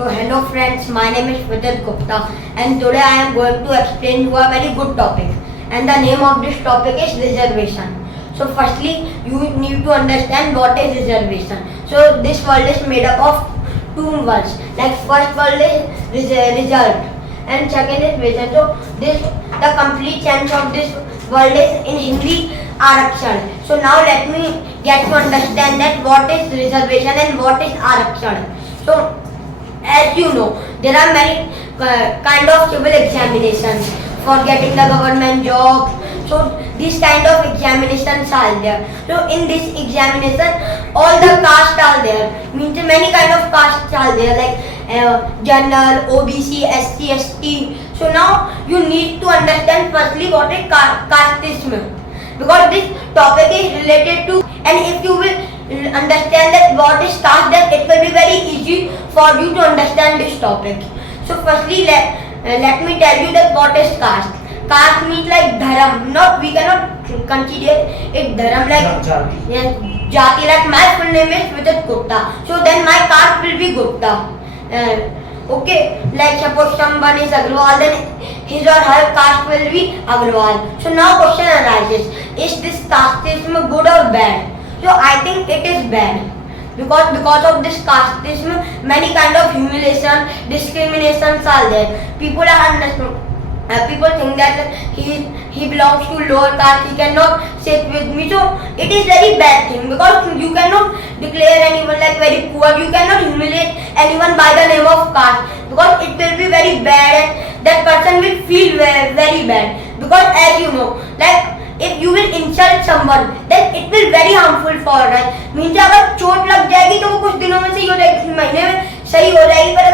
So hello friends, my name is Vijay Gupta and today I am going to explain you a very good topic, and the name of this topic is reservation. So firstly, you need to understand what is reservation. So this world is made up of two words. Like first word is result and second is vision. So the complete sense of this word is in Hindi Arakshan. So now let me get to understand that what is reservation and what is Arakshan. So as you know, there are many kind of civil examinations for getting the government job. So these kind of examinations are there. So in this examination, all the castes are there. Means many kind of castes are there, like general, OBC, SC, ST. So now you need to understand firstly what is casteism, because this topic is related to, and if you will understand that what is caste, then it will be very easy for you to understand this topic. So firstly, let me tell you that what is caste. Caste means like dharam. Not, we cannot consider it dharam like yes, jati. Like my full name is Vijay Gupta, so then my caste will be Gupta. Okay, like suppose someone is Agrawal, then his or her caste will be Agrawal. So now question arises: is this casteism good or bad? So I think it is bad, because of this casteism, many kind of humiliation, discriminations are there. People think that he belongs to lower caste, he cannot sit with me. So it is very bad thing, because you cannot declare anyone like very poor, you cannot humiliate anyone by the name of caste, because it will be very bad and that person will feel very bad. Because as you know, like if you will insult someone, then it will very harmful for us. Means अगर चोट लग जाएगी तो वो कुछ दिनों में सही हो जाएगी, महीने में सही हो जाएगी, पर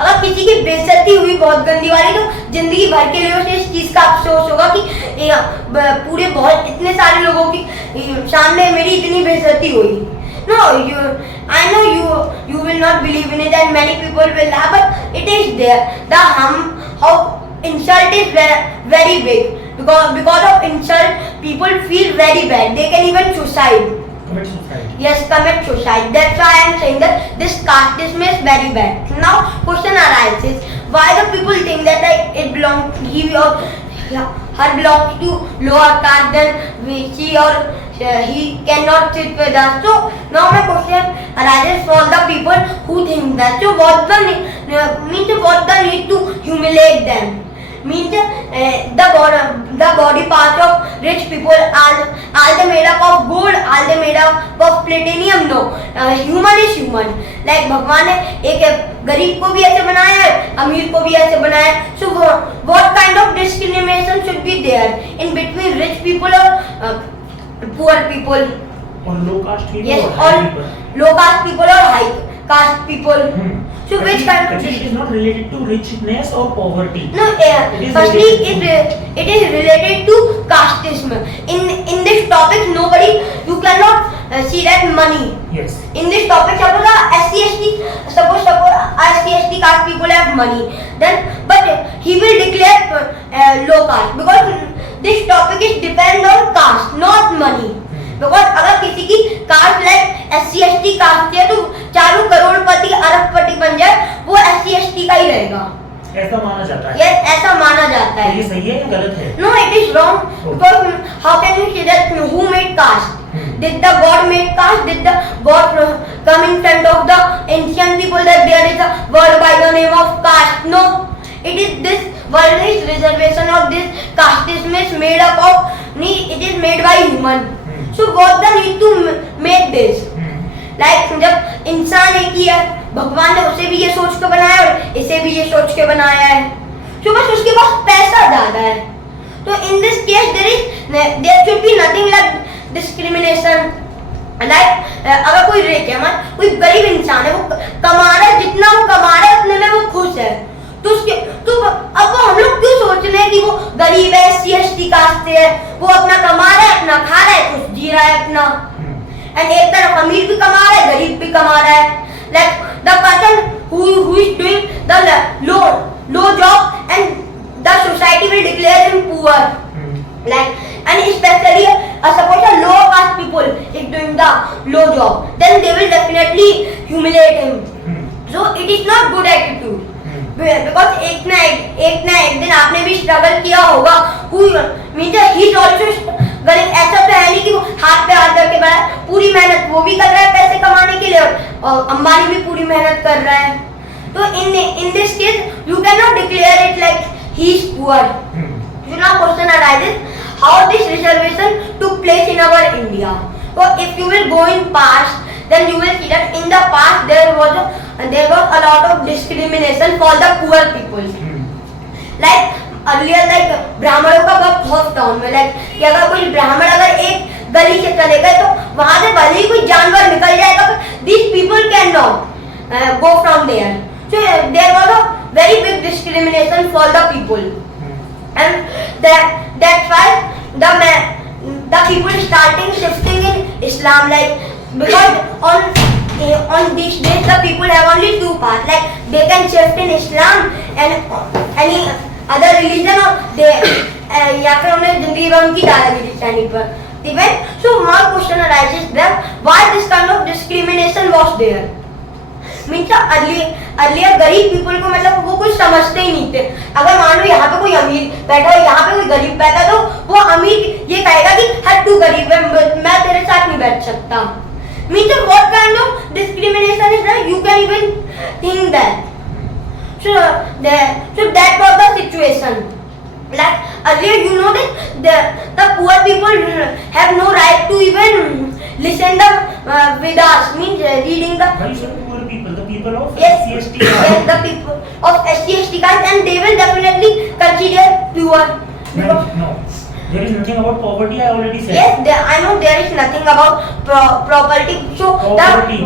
अगर किसी की बेइज्जती हुई बहुत गंदी वाली, तो जिंदगी भर के लिए उसे इस चीज का अफसोस होगा कि पूरे बहुत इतने सारे लोगों की सामने मेरी इतनी बेइज्जती हुई. No, I know you will not believe in it, and many people will laugh, but it is there. How insult is very big. Because of insult, people feel very bad. They can even commit suicide. Yes, commit suicide. That's why I am saying that this casteism is very bad. Now, question arises: why the people think that it belongs, he or her belongs to lower caste, then she or he cannot sit with us? So now my question arises for the people who think that. So what the need to humiliate them? Means the body parts of rich people are they made up of gold, are they made up of platinum? No, human is human. Like भगवान ने एक गरीब को भी ऐसे बनाया है, अमीर को भी ऐसे बनाया है. So what kind of discrimination should be there in between rich people or poor people? Or low caste people? Yes, or high people? low caste people or high caste people. So which kind of it is not related to richness or poverty? No, firstly it is related to casteism. In this topic, you cannot see that money. Yes. In this topic, suppose SC/ST caste people have money, then but he will declare low caste, because this topic is depend on caste, not money. Because अगर किसी की cast like SC/ST cast है, तो चारों करोड़पति अरबपति बन जाए, वो SC/ST का ही रहेगा. ऐसा माना जाता है. Yes, ऐसा माना जाता है. ये सही है या गलत है? No, it is wrong. Because how can you say that who made caste? Did the God make caste? Did the God come in front of the ancient people that there is a word by the name of caste? No, it is this word is reservation of this casteism is made up of. It is made by human. So what the need to make this? Like जब इंसान एक ही है, भगवान ने उसे भी ये सोच के बनाया और इसे भी ये सोच के बनाया है. तो बस उसके पास पैसा ज्यादा है. तो in this case there should be nothing like discrimination. Like अगर कोई रेख है, कोई गरीब इंसान है, वो कमा रहा है, जितना वो कमा रहा है उतने में वो खुश है, तो अब हम लोग क्यों सोच रहे हैं कि वो गरीब है, SC/ST कास्ट से है, वो अपना कमा रहा है, अपना खा रहा है, कुछ जी रहा है अपना. एंड एक तरफ अमीर भी कमा रहा है, गरीब भी कमा रहा है. Like the person who is doing the low job, and the society will declare him poor. Like, and especially suppose a low caste people is doing the low job, then they will definitely humiliate him. So it is not good attitude. Because एक ना एक दिन आपने भी struggle किया होगा. Who means he is also गलत. ऐसा तो है नहीं कि वो हाथ पे हाथ करके बनाया. पूरी मेहनत वो भी कर रहा है पैसे कमाने के लिए और अंबानी भी पूरी मेहनत कर रहा है. तो in this case you cannot declare it like he is poor. So now question arises, how this reservation took place in our India. So if you will go in past, then you will see that in the past there was a lot of discrimination for the poor people. Like earlier, like ब्राह्मणों का बहुत town में like कि अगर कोई ब्राह्मण अगर एक गली से चले गए तो वहाँ से भले ही कोई जानवर निकल जाएगा, these people cannot go from there. So there was a very big discrimination for the people, and that's why the people starting shifting in Islam, like because on these days the people have only two paths, like they can shift in Islam and any other religion, or they या फिर उन्हें जिंदगी भर उनकी दादागिरी चैनी पर. Even so one question arises that why this kind of discrimination was there. Means earlier गरीब पीपल को मतलब वो कुछ समझते ही नहीं थे. अगर मान लो यहाँ पे कोई अमीर बैठा है, यहाँ पे कोई गरीब बैठा, तो वो अमीर ये कहेगा कि हर तू गरीब है, मैं तेरे साथ नहीं बैठ सकता. Means what kind of discrimination is that? You can even think that. So that was the situation. Like earlier, you know that the poor people have no right to even listen the Vedas, means reading the. Why is it poor people? The people of Yes, SC/ST. yes, the people of SC/ST caste, and they will definitely consider poor. No. There is nothing about poverty. I already said. Yes, I know there is nothing about property. So Poverty.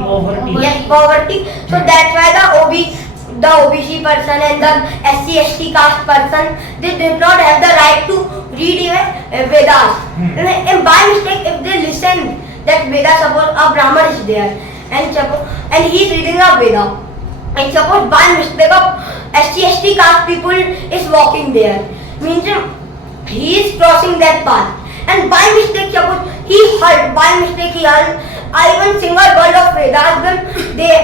Yes, poverty. So that's why the OBC person and the SC/ST caste person, they did not have the right to read even Vedas. And by mistake, if they listen that Veda, suppose a Brahman is there and he is reading a Veda, and suppose by mistake of SC/ST caste people is walking there, means he is crossing that path, and by mistake suppose he heard I even single word of Vedas, then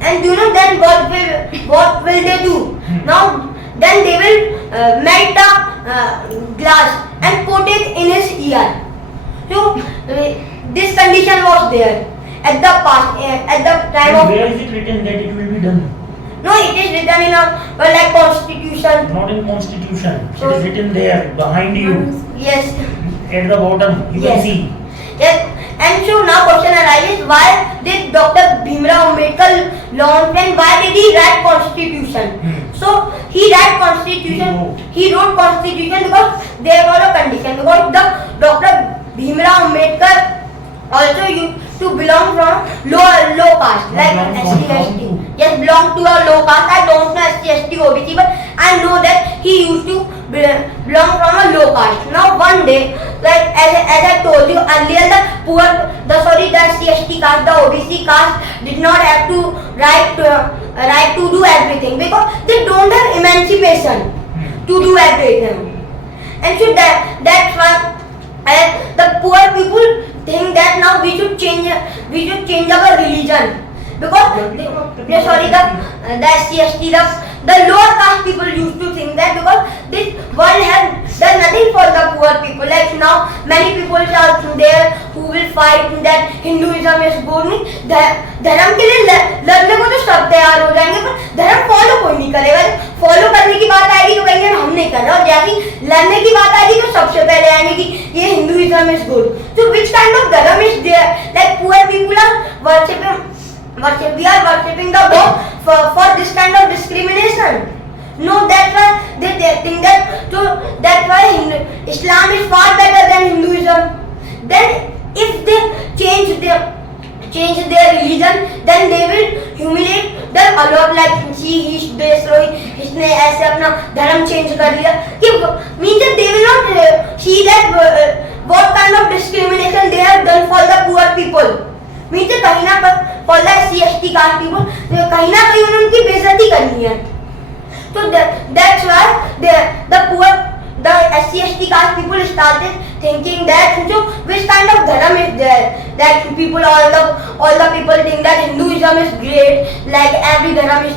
and you know then what will they do? Now then they will melt the glass and put it in his ear. So this condition was there at the past, at the time of. Where is it written that it will be done? No, it is written in a like constitution. Not in constitution. It is written there behind you. Yes. At the bottom, you can see. Yes. And so now question arises, why did Dr. Bhimrao Ambedkar launch and why did he write constitution? So he wrote constitution because there was a condition, because the Dr. Bhimrao Ambedkar also used to belong from low caste, like SC/ST. Yes, belong to a low caste. I don't know SC/ST OBC, but I know that he used to belong from a low caste. Now one day, like as I told you earlier, the SC/ST caste, the OBC caste did not have to right to do everything because they don't have emancipation to do everything. And so that's why the poor people think that now we should change our religion, because the SC/ST, the lower caste people used to think that because this world has done nothing for the poor people. Like now many people are there who will fight that Hinduism is good. धर्म के लिए लड़ने को तो सब तैयार हो जाएंगे, पर धर्म फॉलो कोई नहीं करेगा. फॉलो करने की बात आएगी तो कहेंगे हम नहीं कर रहे, और जैसे लड़ने की बात आएगी तो सबसे पहले आएंगे कि ये Hinduism is good. So which kind of dharma is there? Like poor people are we are worshipping the God for this kind of discrimination. No, that's why they think that. So that's why Islam is far better than Hinduism. Then if they change their religion, then they will humiliate them a lot. Like see, इसने ऐसे अपना धर्म change कर लिया. Means that they will not see that what kind of discrimination they have done for the poor people. Means that कहीं ना for the SC/ST caste people, कहीं ना कहीं उन्होंने उनकी बेइज्जती करनी है. So that's why the the SC/ST caste people started thinking that so which kind of dharma is there, that people all the people think that Hinduism is great, like every dharma is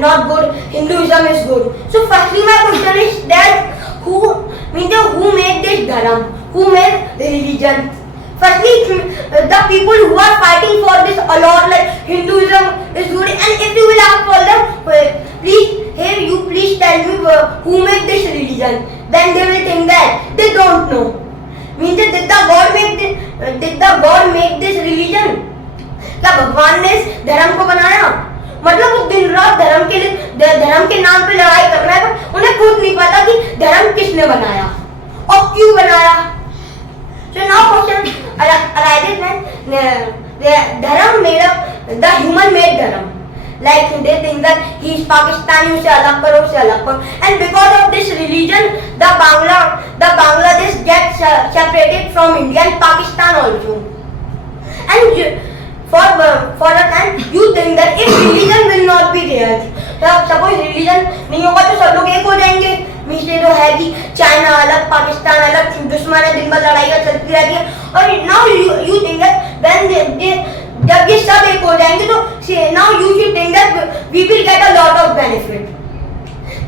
not good, Hinduism is good. So firstly my question is that who made this dharma, who made religion? Firstly, the people who are fighting for this a lot, like Hinduism is good, and if you will ask for them, please tell me who made this religion, then they will think that they don't know. Means that did the God make this religion? क्या भगवान ने इस धर्म को बनाया? मतलब वो दिन रात धर्म के नाम पे लड़ाई कर रहा है, पर उन्हें खुद नहीं पता कि धर्म किसने बनाया और क्यों बनाया. So now question arises when the dharma made up, the human made dharma. Like they think that he is Pakistani, उसे अलग करो, and because of this religion, the Bangladesh gets separated from India and Pakistan also. And for a time, you think that if religion will not be there, suppose religion नहीं होगा तो सब लोग एक हो जाएंगे. मीन्स ये तो है कि चाइना अलग, पाकिस्तान अलग, दुश्मन है, दिन भर लड़ाइयाँ चलती रहती है. और now you think that when जब ये सब एक हो जाएंगे तो now you should think that we will get a lot of benefit,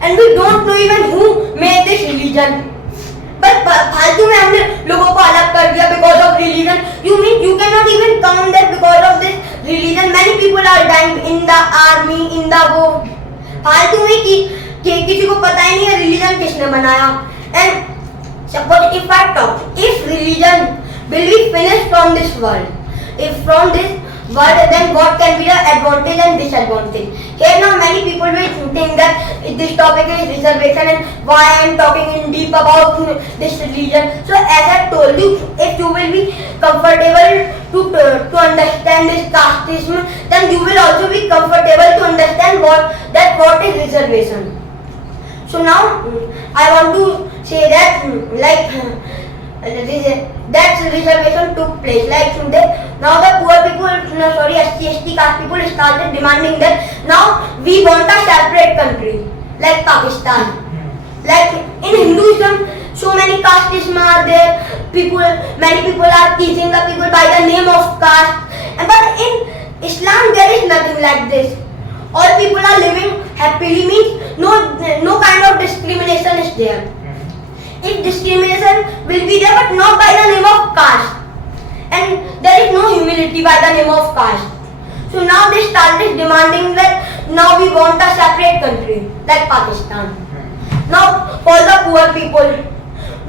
and we don't know even who made this religion. But फालतू में हमने लोगों को अलग कर दिया because of religion. You cannot even count that because of this religion many people are dying in the army, in the war. फालतू में कि किसी को पता ही नहीं है religion किसने बनाया. And suppose if religion will be finished from this world, if from this world, then what can be the advantage and disadvantage? Here now many people will think that this topic is reservation and why I am talking in deep about this religion. So as I told you, if you will be comfortable to understand this casteism, then you will also be comfortable to understand what is reservation. So now I want to say that that reservation took place. Like now the poor people, SC/ST caste people started demanding that now we want a separate country like Pakistan. Like in Hinduism, so many castes are there. Many people are teaching the people by the name of caste. But in Islam there is nothing like this. All people are living happily, means no kind of discrimination is there. If discrimination will be there, but not by the name of caste, and there is no humility by the name of caste. So now they started demanding that now we want a separate country like Pakistan. Now for the poor people,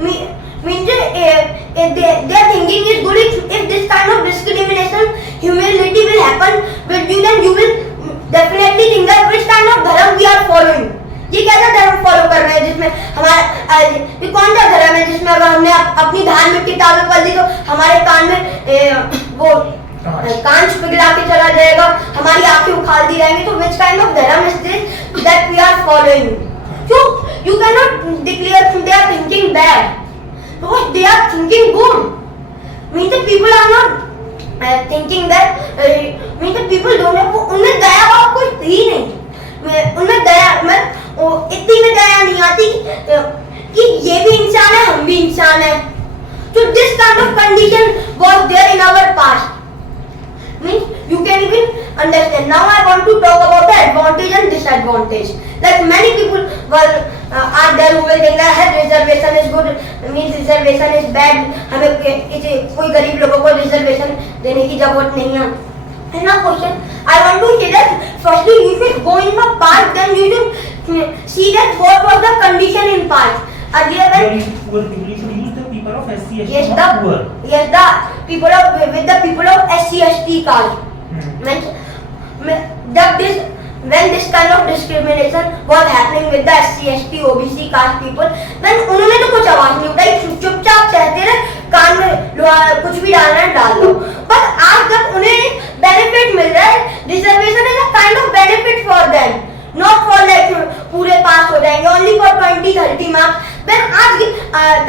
means their thinking is good. If this kind of discrimination, humility will happen with you, then you will definitely think that which kind of dharma we are following. ये कैसा धर्म follow कर रहे हैं जिसमें हमारा ये कौन सा धर्म है जिसमें अगर हमने अपनी धार्मिक किताबें पढ़ ली तो हमारे कान में वो कांच पिघला के चला जाएगा, हमारी आंखें उखाड़ दी जाएंगी. तो which kind of dharma is this that we are following? So you cannot declare they are thinking bad because they are thinking good. Means that people are not thinking that means that people don't have, उनमें दया भाव कुछ ही नहीं. उनमें दया इतनी में दया नहीं आती कि ये भी इंसान है, हम भी इंसान है. So this kind of condition was there in our past. Means you can even understand. Now I want to talk about the advantage and disadvantage. Like many people are there who will think that reservation is good, means reservation is bad. हमें कोई गरीब लोगों को reservation देने की जरूरत नहीं है. And now question, I want to say that firstly you should go in the past, then you should see that what was the condition in past. Earlier when poor people, you should use the people of SC/ST, yes, not poor. Yes, the people of SC/ST caste. When this kind of discrimination was happening with the SC/ST OBC caste people, then उन्होंने तो कुछ आवाज नहीं उठाई, चुपचाप सहते रहे, कान में कुछ भी डालना है डाल दो. पर आज जब उन्हें benefit मिल रहा है, reservation is a kind of benefit for them, not for like पूरे पास हो जाएंगे, only for 20-30 marks. Then आज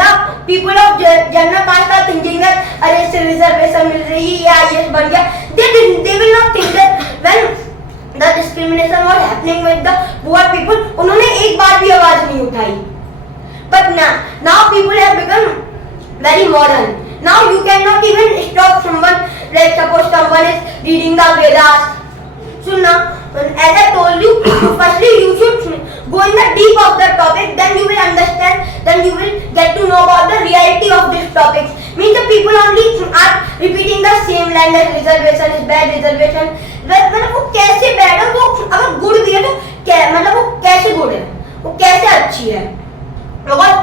the people of general caste are thinking that अरे इससे reservation मिल रही है, या IAS बन गया. They will not think that when the discrimination was happening with the poor people, उन्होंने एक बार भी आवाज नहीं उठाई. But now people have become very modern. Now you cannot even stop someone, like suppose someone is reading the Vedas. So now, as I told you, firstly you should go in the deep of the topic, then you will understand, then you will get to know about the reality of this topic. Means the people only are repeating the same line that reservation is bad, reservation. मतलब वो कैसे bad है, वो अगर good भी है तो मतलब वो कैसे good है, वो कैसे अच्छी है? Because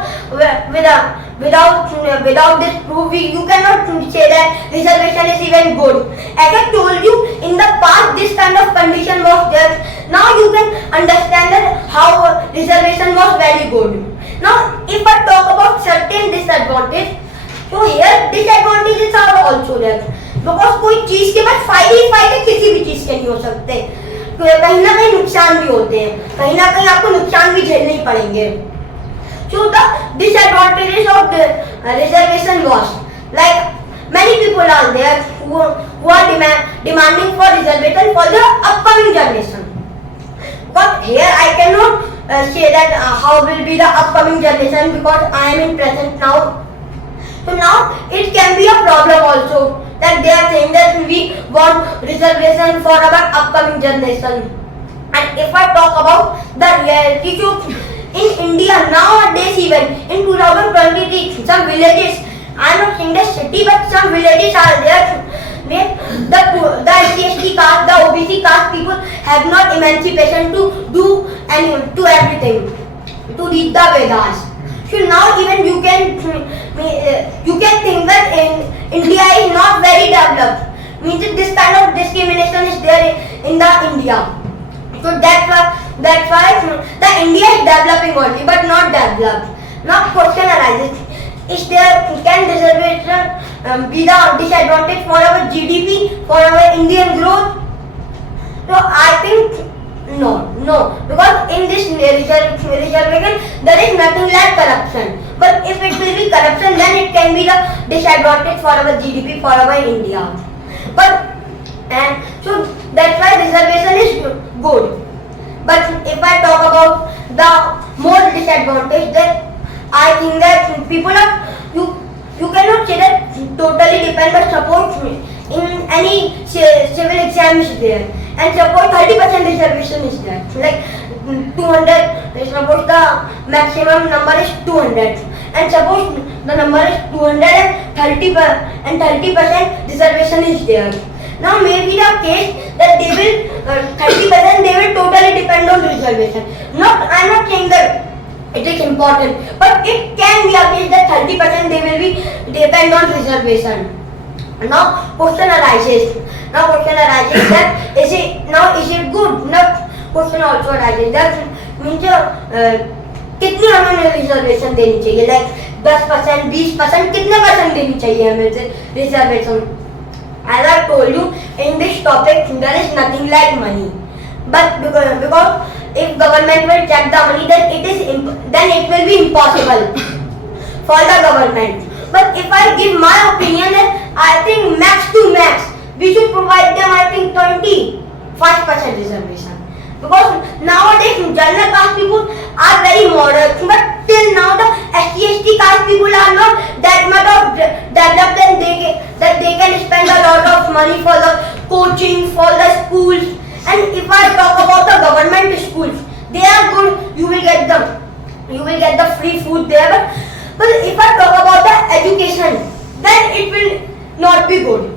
without this proof, you cannot say that reservation is even good. As I told you, in the past this kind of condition was there. Now you can understand that how reservation was very good. Now if I talk about certain disadvantages, so here disadvantages are also there. Because कोई चीज के बाद फायदे ही फायदे किसी भी चीज के नहीं हो सकते, कहीं ना कहीं नुकसान भी होते हैं, कहीं ना कहीं आपको नुकसान भी झेलने ही पड़ेंगे. So the disadvantages of the reservation was like many people are there who are demanding for reservation for the upcoming generation. But here I cannot say that how will be the upcoming generation because I am in present now. So now it can be a problem also that they are saying that we want reservation for our upcoming generation. And if I talk about the reality, so in India nowadays, even in 2023, some villages, I am not saying the city, but some villages are there where the SC caste, the OBC caste people have not emancipation to do and to everything, to read the Vedas. So now even you can think that India is not very developed. Means this kind of discrimination is there in the India. So that's why the India is developing only, but not developed. Now question arises: can reservation be the disadvantage for our GDP, for our Indian growth? So I think no, because in this reservation there is nothing like corruption. But if it will be corruption, then it can be the disadvantage for our GDP, for our India. And so that's why reservation is good. But if I talk about the more disadvantage, then I think that people are you cannot say that totally depend, but support in any civil exam is there, and suppose 30% reservation is there. Like 200, suppose the maximum number is 200, and suppose the number is 200 and 30% reservation is there. Now maybe the case that they will 30% they will totally depend on reservation. I am not saying that it is important, but it can be a case that 30% they will be depend on reservation. Now question arises that is it good? Now question also arises that means कितनी हमें reservation देनी चाहिए, like 10%, 20%, कितने percent देनी चाहिए हमें reservation? As I told you, in this topic there is nothing like money, but because if government will check the money, then it will be impossible for the government. But if I give my opinion, then I think max to max we should provide them, I think 25% reservation, because nowadays general caste people are very moderate, but till now the SC caste people are not that much of developed that they can spend a lot of money for the coaching, for the schools. And if I talk about the government schools, they are good, you will get the free food there, but if I talk about the education, then it will not be good.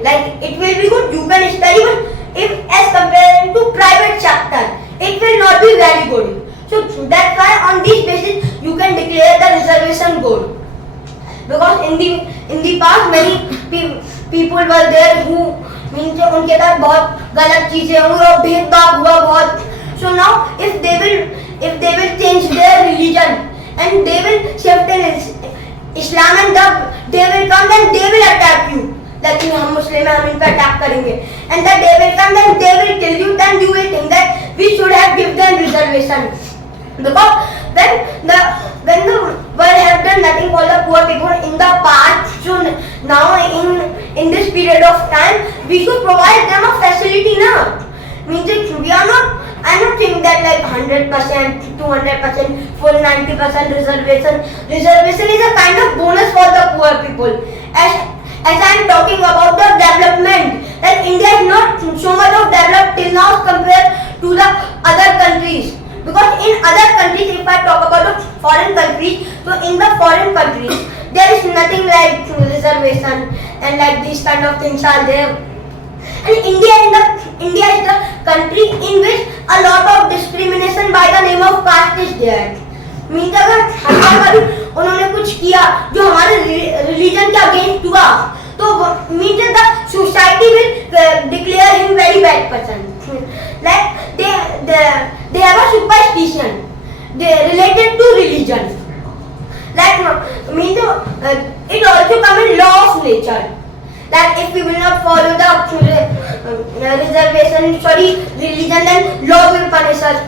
Like it will be good, you can study, but if as compared to private sector, it will not be very good. So that's why on this basis you can declare the reservation good. Because in the past many people were there who means उनके साथ बहुत गलत चीजें हुई और भेदभाव हुआ बहुत. So now if they will change their religion and they will shift in Islam, and they will come, then they will attack you. Like हम मुस्लिम हैं, हम इन पर अटैक करेंगे, and that they will come, then they will kill you, then you will think that we should have given them reservation. Because when the world have done nothing for the poor people in the past, so now in this period of time we should provide them a facility now. Means we are not, I am not saying that like 100%, 200%, full 90% reservation. Reservation is a kind of bonus for the poor people. As I am talking about the development, that India is not so much of developed till now compared to the other countries. Because in other countries, if I talk about the foreign countries, so in the foreign countries, there is nothing like reservation and like these kind of things are there. And India is the country in which a lot of discrimination by the name of caste is there. Means अगर कभी उन्होंने कुछ किया जो हमारे religion के against हुआ, तो means the society will declare him very bad person. Like they have a superstition related to religion. Like means it also come in law of nature. Like if we will not follow the religion, then law will punish us.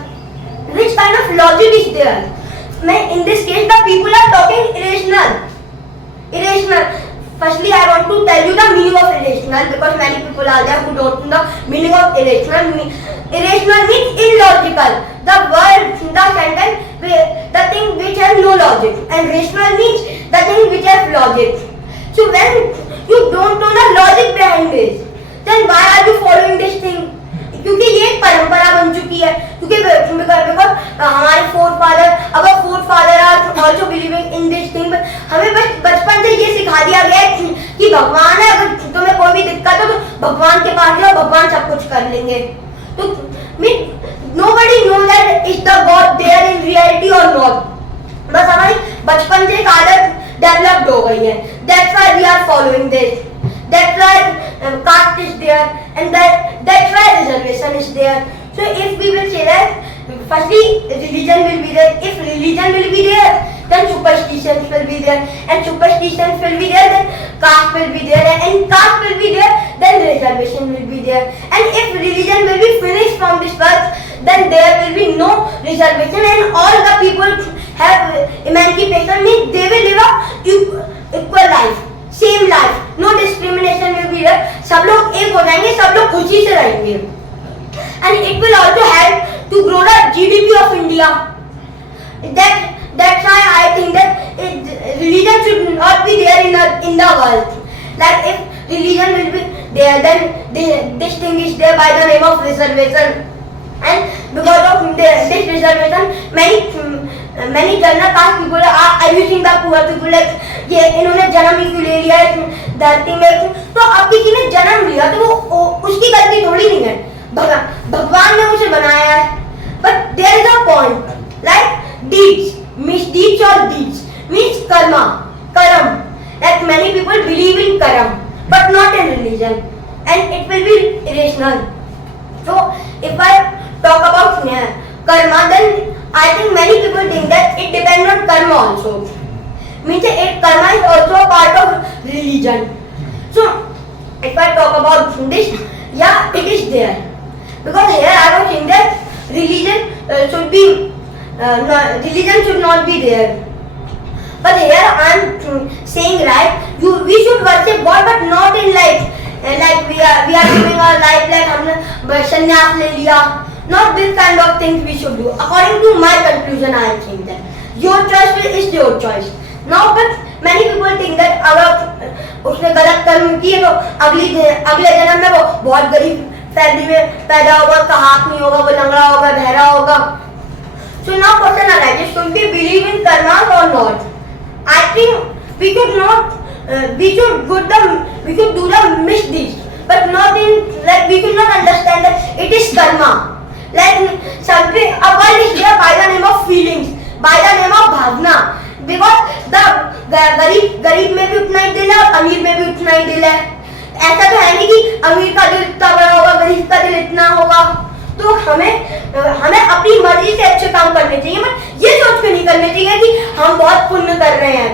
Which kind of logic is there? In this case, the people are talking irrational. Firstly, I want to tell you the meaning of irrational, because many people are there who don't know the meaning of irrational. Irrational means illogical. The word, the sentence, the thing which has no logic. And rational means the thing which has logic. So when you don't know the logic behind this, then why are you following this thing? क्योंकि ये एक परंपरा बन चुकी है. क्योंकि हमारे forefather are also believing in this thing. हमें बचपन से ये सिखा दिया गया है कि भगवान है, अगर तुम्हें कोई भी दिक्कत हो तो भगवान के पास जाओ, भगवान सब कुछ कर लेंगे. तो nobody knows that is the God there in reality or not. बस हमारी बचपन से एक आदत डेवलप्ड हो गई है. That's why we are following this. That's why caste is there, and that's why reservation is there. So if we will say that, firstly religion will be there. If religion will be there, then superstitions will be there, and superstitions will be there, then caste will be there, and caste will be there, then reservation will be there. And if religion will be finished from this earth, then there will be no reservation, and all the people have emancipation, means they will live a equal life, same life, no discrimination will be there. सब लोग एक हो जाएंगे, सब लोग खुशी से रहेंगे. And it will also help to grow the GDP of India. That's why I think that religion should not be there in the world. Like if religion will be there, then this thing is there by the name of reservation. And because of this reservation, many general caste people are abusing the poor people. Like ये इन्होंने जन्म ही क्यों ले लिया है धरती में, तो अब किसी ने जन्म लिया तो वो उसकी गलती थोड़ी नहीं है, भगवान ने उसे बनाया है. But there is a point, like deeds, misdeeds or deeds means karma. Like many people believe in karma, but not in religion, and it will be irrational. So if I talk about karma, then I think many people think that it depends on karma also. Means karma is also a part of religion. So if I talk about this, yeah, it is there. Because here I was saying that religion should not be there. But here I am saying right, we should worship God, but not in life. Like we are living our life like हमने संन्यास ले लिया. Not this kind of things we should do. According to my conclusion, I think that your choice is your choice. Now, but many people think that अगर उसने गलत कर्म किए तो अगले जन्म में वो बहुत गरीब फैमिली में पैदा होगा, उसका हाथ नहीं होगा, वो लंगड़ा होगा, बहरा होगा. So now question arises: should we believe in karma or not? I think we should not. We should do the misdeeds, but not in like we should not understand that it is karma. Like something a world is there by the name of feelings, by the name of bhavna. Because the गरीब में भी उतना ही दिल है और अमीर में भी उतना ही दिल है. ऐसा तो है नहीं कि अमीर का दिल इतना बड़ा होगा, गरीब का दिल इतना होगा. तो हमें अपनी मर्जी से अच्छे काम करने चाहिए, बट ये सोच के नहीं करने चाहिए कि हम बहुत पुण्य कर रहे हैं.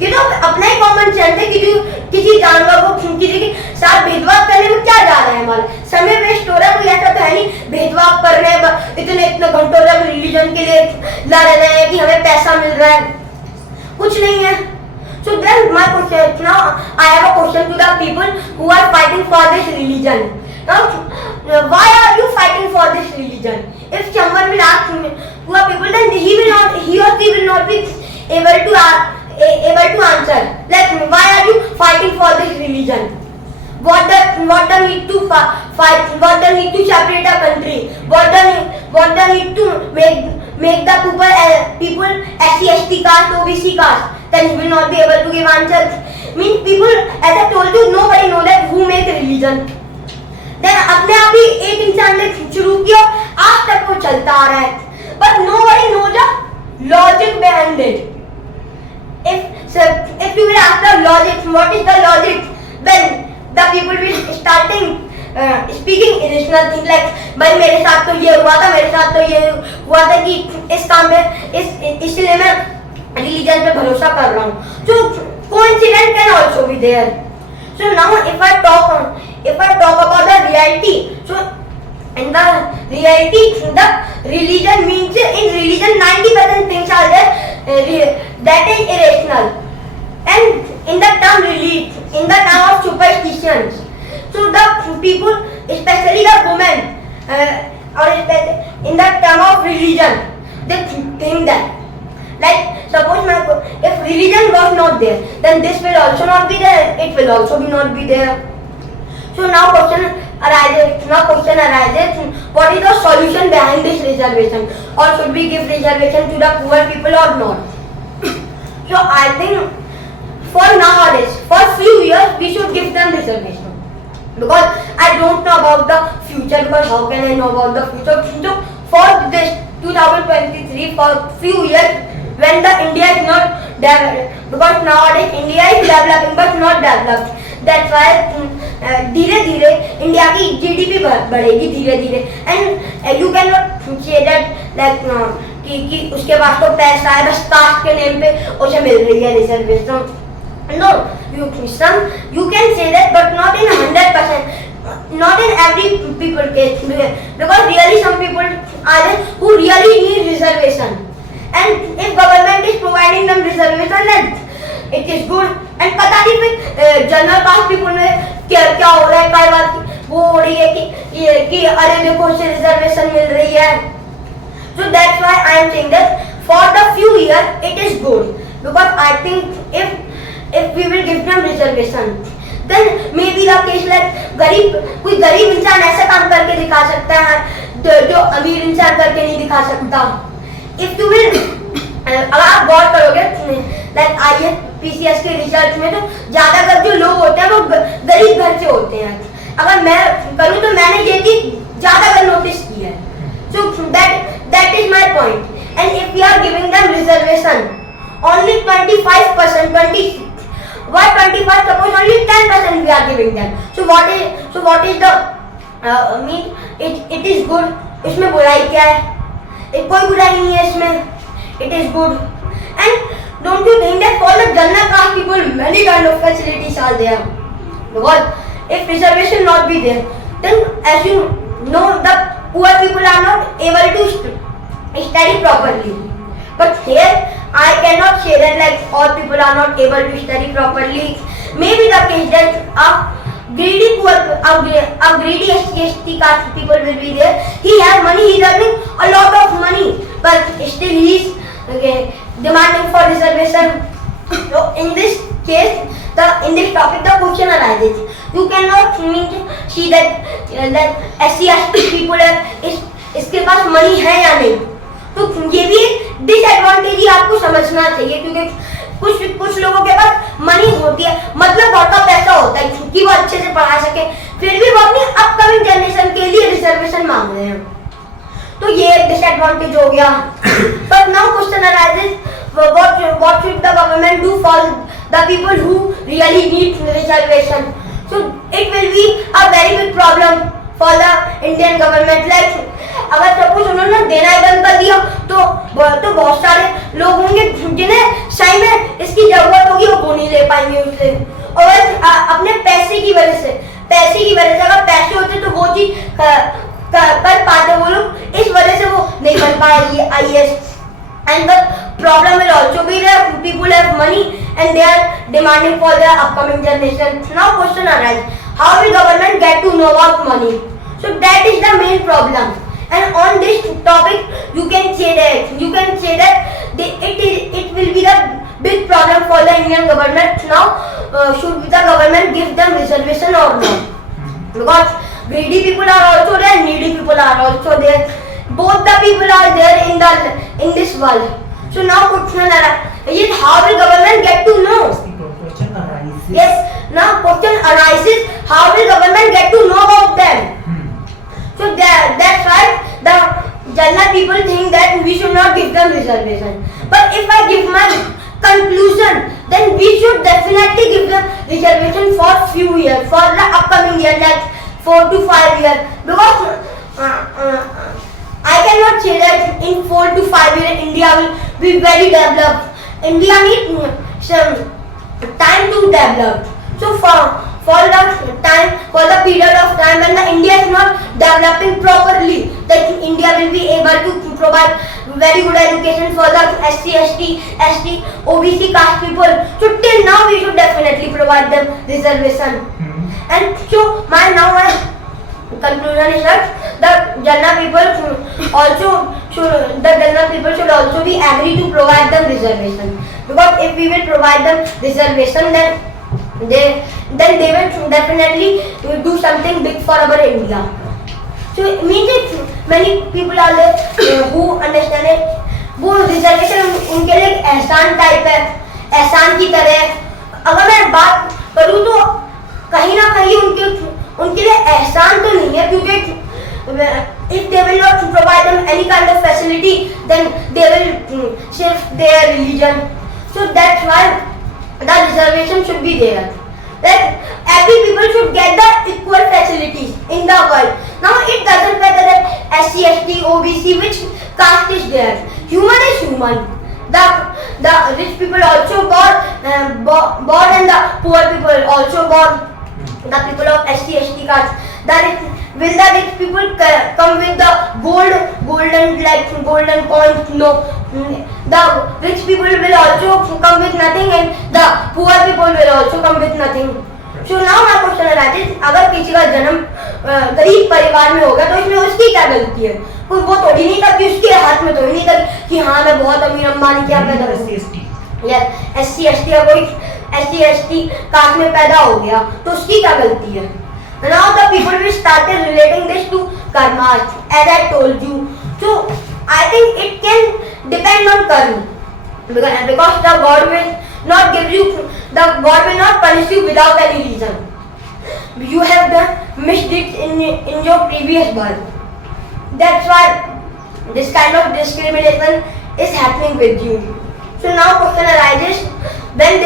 ये तो अपना ही कॉमन सेंस है कि जो किसी जानवर को किसी के साथ भेदभाव करने में क्या जा रहा है, हमारा समय वेस्ट हो रहा है. कोई ऐसा तो है नहीं भेदभाव कर रहे हैं इतने घंटों तक रिलीजन के लिए लड़ रहे हैं कि हमें पैसा मिल रहा है, कुछ नहीं है. So then my question, now I have a question to the people who are fighting for this religion. Now why are you fighting for this religion? If someone will ask me, fight, what the need to separate a country, what the need to make the people SC, ST caste, OBC caste, then he will not be able to give answers. Means people, as I told you, nobody know that who make religion. Then अपने आप ही एक इंसान ने शुरू किया, आज तक वो चलता आ रहा है. But nobody knows the logic behind it. If you will ask the logic, what is the logic? Then the people will starting speaking irrational things like भाई मेरे साथ तो ये हुआ था, मेरे साथ तो ये हुआ था कि इस काम में इसलिए मैं रिलीजन पे भरोसा कर रहा हूँ. So coincidence can also be there. So now if I talk about the reality, so in the reality the religion means in religion 90% things are there that is irrational, and in the term of superstitions, so the people, especially the women, or in the term of religion, they think that, like suppose if religion was not there, then this will also not be there, it will also not be there. So now question arises, what is the solution behind this reservation, or should we give reservation to the poor people or not? So I think for nowadays, for few years, we should give them reservation, because I don't know about the future, because how can I know about the future? So for this 2023, for few years, when the India is not developed, because nowadays India is developing but not developed, that's why धीरे धीरे India की GDP बढ़ेगी धीरे धीरे, and you can not say that like कि उसके पास तो पैसा है, बस कास्ट के नेम पे उसे मिल रही है reservation. No, you can say that, but not in 100%, not in every people case, because really some people are there who really need reservation, and if government is providing them reservation, then it is good. And पता नहीं फिर general caste people में क्या हो रहा है, कई बार वो हो रही है कि अरे देखो उसे रिजर्वेशन मिल रही है. So that's why I am saying that for the few year it is good, because I think if we will give them reservation, then may be the case like कोई गरीब इंसान ऐसा काम करके दिखा सकता है जो अमीर इंसान करके नहीं दिखा सकता. इफ यू विल अगर आप गौर करोगे लाइक आईएएस पीसीएस के रिजल्ट में, तो ज्यादातर जो लोग होते हैं वो गरीब घर से होते हैं. अगर मैं करूँ तो मैंने ये चीज ज्यादातर नोटिस की है. So that is my point. And if we are giving them reservation only 25%, 25, suppose only 10% we are giving them. So what is the it is good. इसमें बुराई क्या है? कोई बुराई नहीं है इसमें. It is good. And don't you think that for the general caste people many kind of facilities are there? Because if reservation not be there, then as you know the poor people are not able to study properly. But here I cannot say that like all people are not able to study properly. Maybe the case that a greedy SC caste people will be there. He has money, he is earning a lot of money, but still he is demanding for reservation. So in this case, in this topic, the question arises: you cannot see that SC people इसके पास money है या नहीं. तो ये भी disadvantage ही आपको समझना चाहिए, क्योंकि कुछ लोगों के पास मनी होती है, मतलब बहुत पैसा होता है कि वो अच्छे से पढ़ा सके, फिर भी वो अपनी अपकमिंग जनरेशन के लिए रिजर्वेशन मांग रहे हैं. तो ये डिसएडवांटेज हो गया. But now question arises, what should the government do for the people who really need reservation? So it will be a very big problem for the Indian government. Like अगर suppose उन्होंने देना ही बंद कर दिया तो बहुत सारे लोग होंगे जिन्हें सही में इसकी जरूरत होगी, वो नहीं ले पाएंगे उससे. और अपने पैसे की वजह से अगर पैसे होते तो वो चीज कर पाते वो लोग, इस वजह से वो नहीं बन पाएगी IAS. And the problem will also be that people have money and they are demanding for their upcoming generation. Now question arises, how will government get to know about money? So that is the main problem. And on this topic, you can say that it will be the big problem for the Indian government. Now, should the government give them reservation or not? Because greedy people are also there, needy people are also there. Both the people are there in this world. So now question arises, how will government get to know? Question arises. Yes, now question arises, how will government get to know about them? So that's why the general people think that we should not give them reservation. But if I give my conclusion, then we should definitely give them reservation for few years, for the upcoming year, like 4 to 5 years. Because I cannot say that in 4 to 5 years India will be very developed. India needs some time to develop. So for the period of time when the India is not developing properly, that India will be able to provide very good education for the SC, ST, OBC caste people. So till now we should definitely provide them reservation. And so my conclusion is that the general people should also be agree to provide them reservation. Because if we will provide them reservation, then they will definitely do something big for our India. So it means that many people are there who understand it. वो reservation उनके लिए एक एहसान type है, एहसान की तरह. अगर मैं बात करूँ तो कहीं ना कहीं उनके लिए एहसान तो नहीं है, क्योंकि if they will not provide them any kind of facility, then they will shift their religion. So that's why the reservation should be there. That every people should get the equal facilities in the world. Now it doesn't matter that SC, ST, OBC, which caste is there. Human is human. The rich people also born and the poor people also born. The people of SC, ST caste. Will the rich people come with the golden coins? No. The rich people will also come with nothing, and the poor people will also come with nothing. So now my question arises, अगर किसी का जन्म गरीब परिवार में होगा तो इसमें उसकी क्या गलती है? कोई वो थोड़ी नहीं था कि उसके हाथ में थोड़ी नहीं था कि हाँ मैं बहुत अमीर अंबानी क्या पैदा हो गया, SC, ST का कोई SC, ST कास्ट में पैदा हो गया तो उसकी क्या गलती है? Now the people will started relating this to karma, as I told you. So I think it can depend on karma, because the God will not give you, the God will not punish you without any reason. You have done misdeeds in your previous birth. That's why this kind of discrimination is happening with you. So now question arises, when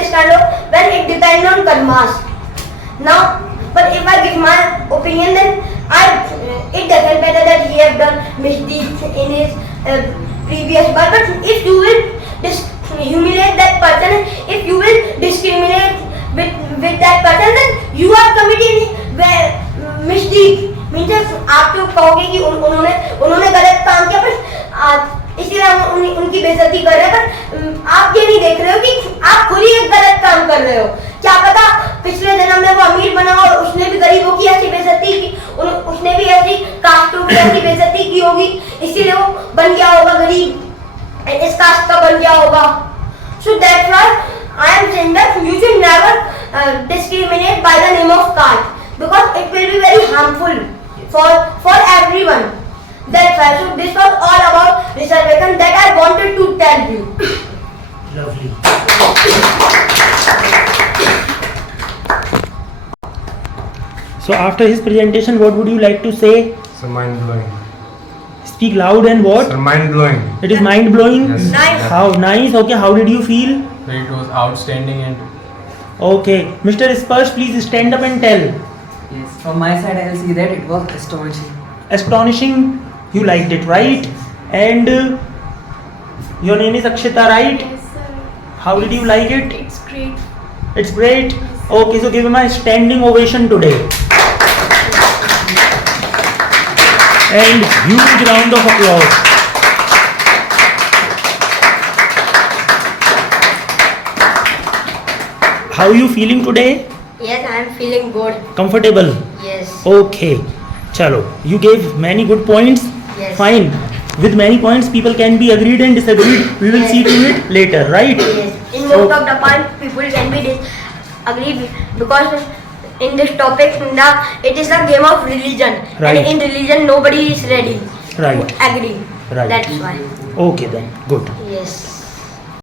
it depends on karmas. Now, but if I give my opinion, then it doesn't matter that he have done misdeeds in his previous birth. But if you will humiliate that person, if you will discriminate with that person, then you are committing misdeed. Means आप तो कहोगे कि उन्होंने गलत काम किया, पर इसलिए हम उनकी बेइज्जती कर रहे हैं, पर आप ये नहीं देख रहे हो कि आप खुद ही एक गलत काम कर रहे हो. क्या पता पिछले जन्म में वो अमीर बना और उसने भी गरीबों की ऐसी बेइज्जती की, उसने भी ऐसी कास्टों की ऐसी बेइज्जती की होगी, इसीलिए वो बन गया होगा गरीब, इस कास्ट का बन गया होगा. So that's why I am saying that you should never discriminate by the name of caste, because it will be very harmful for everyone. That's why. So this was all about reservation that I wanted to tell you. Lovely. So after his presentation, what would you like to say? So mind blowing. Speak loud and what? So mind blowing. It is mind blowing. Yes. Nice. How nice. Okay, how did you feel? It was outstanding and Okay, Mr. Sparsh, please stand up and tell. Yes, from my side I will see that it was astonishing. Astonishing. You liked it, right? And your name is Akshita, right? Yes, sir. How did you like it? It's great. It's great. Okay, so give him a standing ovation today. And huge round of applause. How are you feeling today? Yes, I am feeling good. Comfortable? Yes. Okay. Chalo. You gave many good points. Yes. Fine. With many points, people can be agreed and disagreed. We will Yes. see to it later, right? Yes. In most of the points, people can be disagreed because in this topic, it is a game of religion. Right. And in religion, nobody is ready Right. to agree. Right. That's why. Okay then, good. Yes.